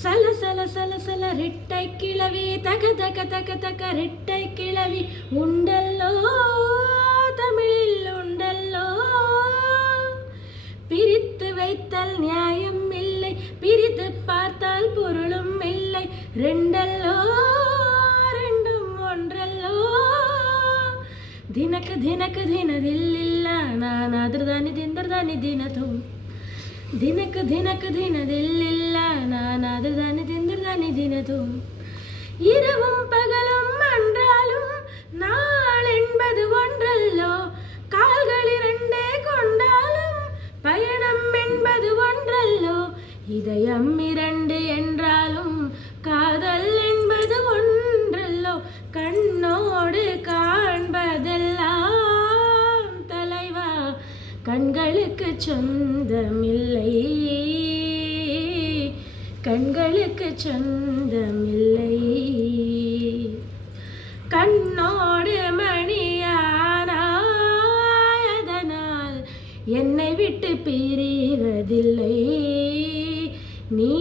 சல சல சல சல ரெட்டை கிளவி தக தக தக தக ரெட்டை கிளவி உண்டல்லோ தமிழில் உண்டல்லோ. பிரித்து வைத்தல் நியாயம் இல்லை, பிரித்து பார்த்தால் பொருளும் இல்லை. ரெண்டல்லோ ரெண்டும் ஒன்றல்லோ. ದಿನಕ ದಿನಕ ದಿನದಿಲ್ಲ ನಾನಾದ್ರದಾನಿ ದಿಂದರ್ದಾನಿ ದಿನದು. ದಿನಕ ದಿನಕ ದಿನದಿಲ್ಲ நானாததானி திந்தர்தானி தினது. இரவும் பகலும் அன்றாலும் நாள் என்பது ஒன்றல்லோ. கால்கள் இரண்டே கொண்டாலும் பயணம் என்பது ஒன்றல்லோ. இதயம் இரண்டு என்றாலும் காதல் என்பது ஒன்றல்லோ. கண்ணோடு காண்பதெல்லாம் தலைவா கண்களுக்கு சொந்தமில்லை, கண்களுக்கு சொந்தமில்லை. கண்ணோடு மணியானாயதனால் என்னை விட்டு பிரிவதில்லை. நீ